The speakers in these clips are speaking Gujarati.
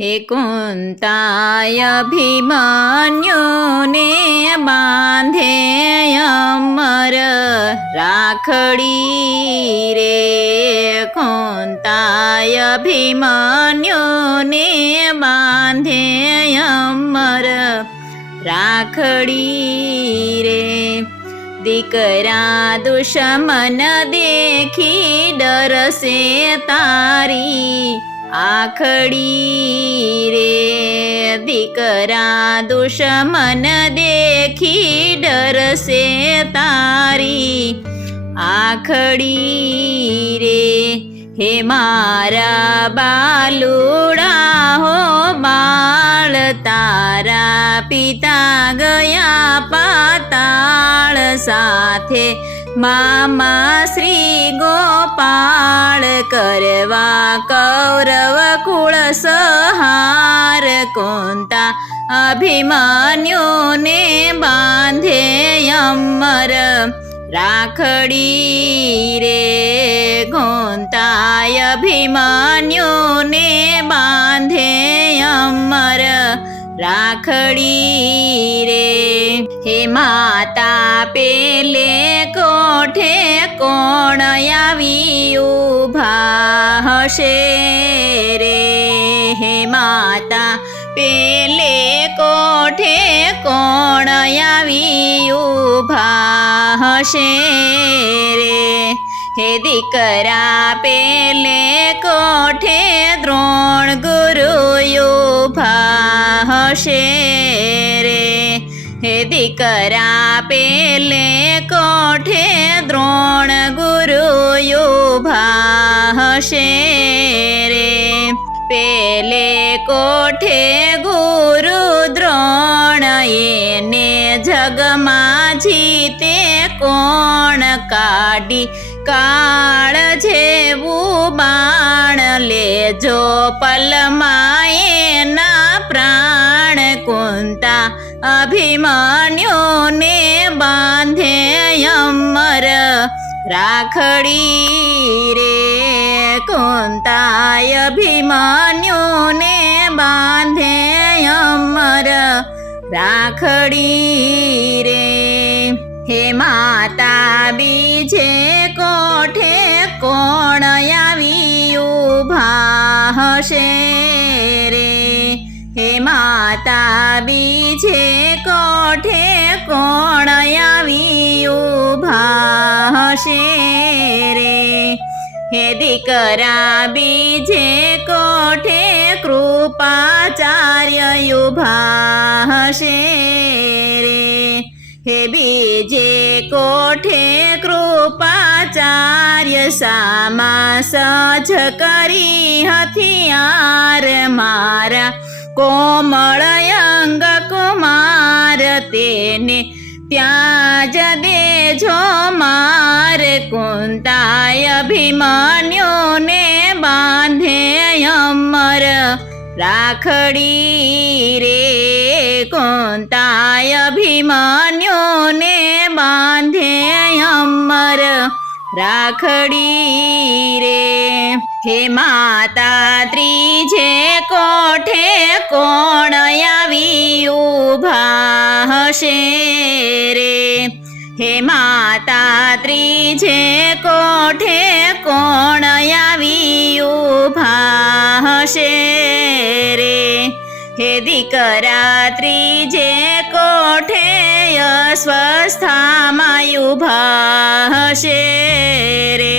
હે કુંતાય અભિમન્યુને બાંધે અમર રાખડી રે, કુંતાય અભિમન્યુને બાંધે અમર રાખડી રે, દીકરા દુશ્મન દેખી ડરશે તારી આખડી રે, દીકરા દુશ્મન દેખી ડરશે તારી આખડી રે, હે મારા બાલુડા હો બાળ તારા પિતા ગયા પાતાળ, સાથે મામા શ્રી ગોપાળ કરવા કૌરવ કુળ સહાર, કુંતા અભિમન્યુને બાંધે અમર રાખડી રે, કુંતાય અભિમન્યુને બાંધે અમર રાખડી રે, હે માતા પેલે કોઠે કોણ આવી ઊભા હશે રે, હે માતા પેલે કોઠે કોણ આવી ઊભા હશે રે, હે દીકરા પેલે કોઠે દ્રોણ ગુરુ ઊભા હશે રે, હે દીકરા પેલે કોઠે દ્રોણ ગુરુ ઊભા હશે રે, પેલે કોઠે ગુરુ દ્રોણ એને જગમાં જીતે કોણ, કાઢી કાળ જેવું બાણ લેજો પલમાં એના પ્રાણ, કુંતા અભિમન્યુને બાંધે અમર રાખડી રે, કુંતાય અભિમન્યુને બાંધે અમર રાખડી રે, હે માતા બીજે કોઠે કોણ આવી ઊભા હશે રે, હે માતા બીજે કોઠે કોણ આવી ઊભા હશે રે, હે દીકરા બીજે કોઠે કૃપાચાર્ય ઊભા હશે રે, હે બીજે કોઠે કૃપાચાર્ય સામા સજ કરી હથિયાર, મારા કોમળ અંગ કુમાર તેને ત્યાં જ દેજો માર, કુંતાય અભિમન્યુને બાંધે અમર રાખડી રે, કુંતાય અભિમન્યુને બાંધે અમર રાખડી રે, હે માતા ત્રીજે કોઠે કોણ આવી ઊભા હશે રે, હે માતા ત્રીજે કોઠે કોણ આવી ઊભા હશે રે, હે દીકરા ત્રીજે કોઠે અસ્વસ્થામાં ઊભા હશે રે,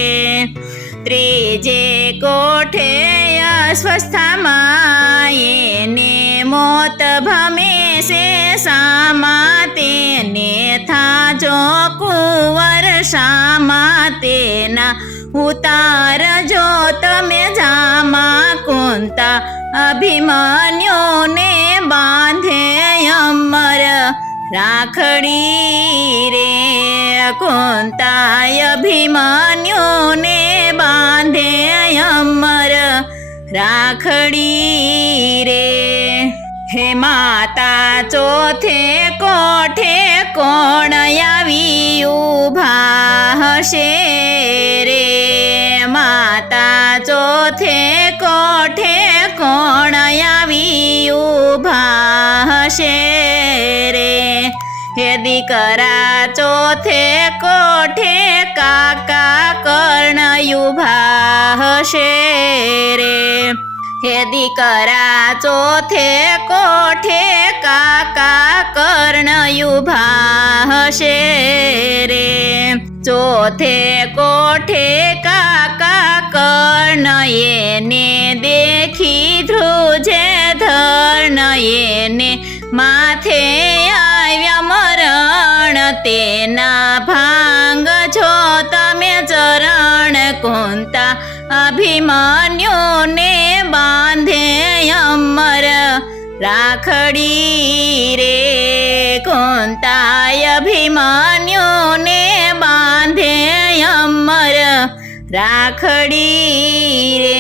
ત્રીજે કોઠે અસ્વસ્થામાં એને મોત ભમે છે સામા, તેને થાજો કુંવર શામા, તેના ઉતારજો તમે જામા, કુંતા અભિમન્યુને બાંધે અમર રાખડી રે, કુંતાય અભિમન્યુને બાંધે અમર રાખડી રે, હે માતા ચોથે કોઠે કોણ આવી ઊભા હશે રે, માતા ચોથે કોઠે કોણ આવી હશે રે હે દીકરા ચોથે કોઠે કાકા કર્ણયું ભાશે રે હે દીકરા ચોથે કોઠે કાકા કર્ણયું ભાશે રે ચોથે કોઠે કાકા કર્ણ એને દેખી ધ્રુજે ધર્ણ એને માથે આવ્યા મરણ તેના ભાંગ છો તમે ચરણ કુંતા અભિમન્યુને બાંધે અમર રાખડી રે કુંતાય અભિમન્યુને બાંધે અમર રાખડી રે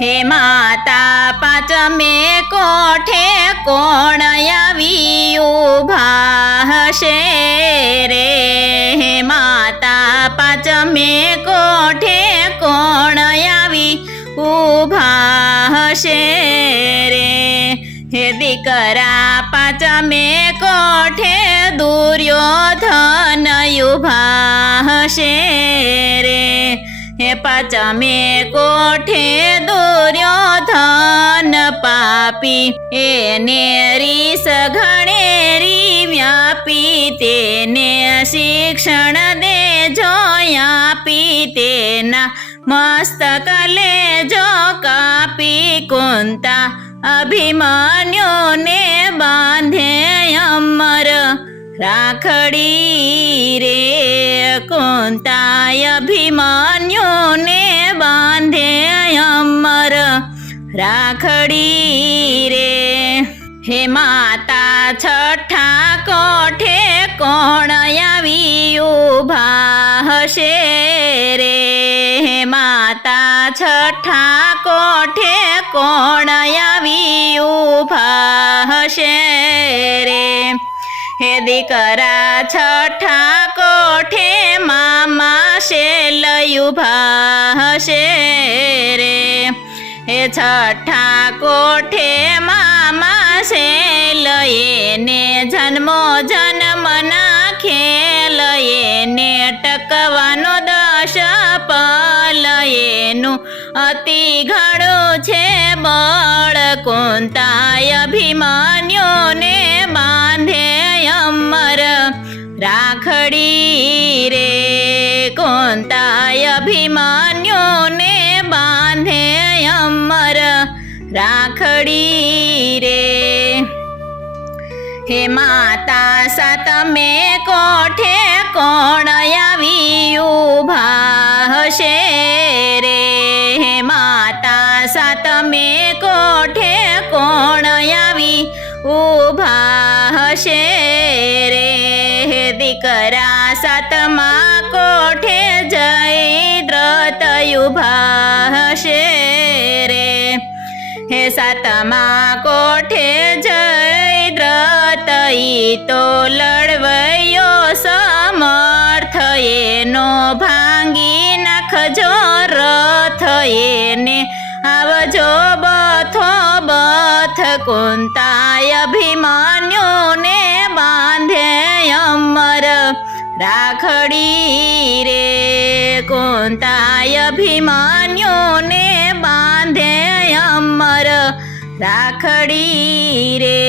હે માતા પાંચમે કોઠે કોણ આવ્યું ભાશે રે હે માતા પાંચમે કોઠે કોણ આવી ઉભા હશે રે હે દીકરા પાંચમે કોઠે દુર્યોધન ઉભા હશે રે હે પાંચમે કોઠે દુર્યોધન પાપી એને રીસ ઘણેરી વ્યાપી તેને શિક્ષણ દેજો આપી તેના મસ્તક લેજો કાપી કુંતા અભિમન્યુને બાંધે અમર રાખડી રે કુંતાય અભિમન્યુને બાંધે અમર રાખડી રે હે માતા છઠ્ઠા કોઠે કોણ આવ્યું ભાશે રે હે માતા છઠ્ઠા કોઠે કોણ આવ્યું ભાશે રે હે દીકરા છઠ્ઠા કોઠે મામા શેલયું ભાશે રે હે છઠ્ઠા કોઠે મામા શેલ એને જન્મો જન્મના ખેલ એને ટકવાનો દશ પલ એનું અતિ ઘણું છે બળ કુંતાય અભિમન્યુને બાંધે અમર રાખડી રે કુંતાય અભિમન્યુને બાંધે અમર રાખડી રે હે માતા સાતમે કોઠે કોણ આવ્યું ભાશે રે હે માતા સાતમે કોઠે કોણ આવી ઉભા હશે રે હે દીકરા સાતમા કોઠે જયદ્રથ ઉભા હશે રે હે સાતમા કોઠે જયદ્રથ ઈ તો લડવૈયો સમર્થ એનો ભાંગી નાખજો રથ એને આવજો બથો બથ કુંતાય અભિમન્યુને બાંધે અમર રાખડી રે કુંતાય અભિમન્યુને બાંધે અમર રાખડી રે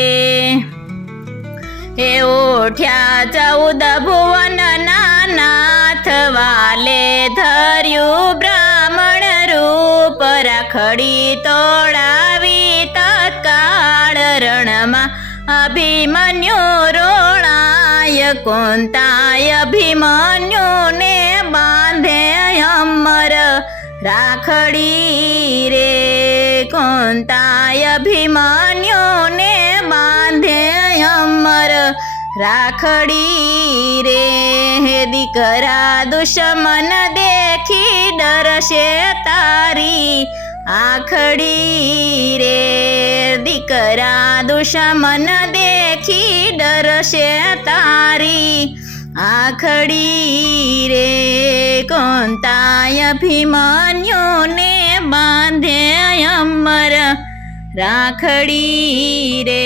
હે ઉઠ્યા 14 ભુવન નાથ વાલે ધર્યું બ્રાહ્મણ રૂપ રાખડી તોડાવી તત્કાળ રણમાં અભિમન્યુ રોણાય કુંતાય અભિમન્યુને બાંધે અમર રાખડી રે કુંતાય અભિમન્યુને બાંધે અમર રાખડી રે હે દીકરા દુશ્મન દેખી ડરશે તારી આખડી રે દીકરા દુશ્મન દેખી ડરશે તારી આખડી રે કુંતાય અભિમન્યુને બાંધે અમર રાખડી રે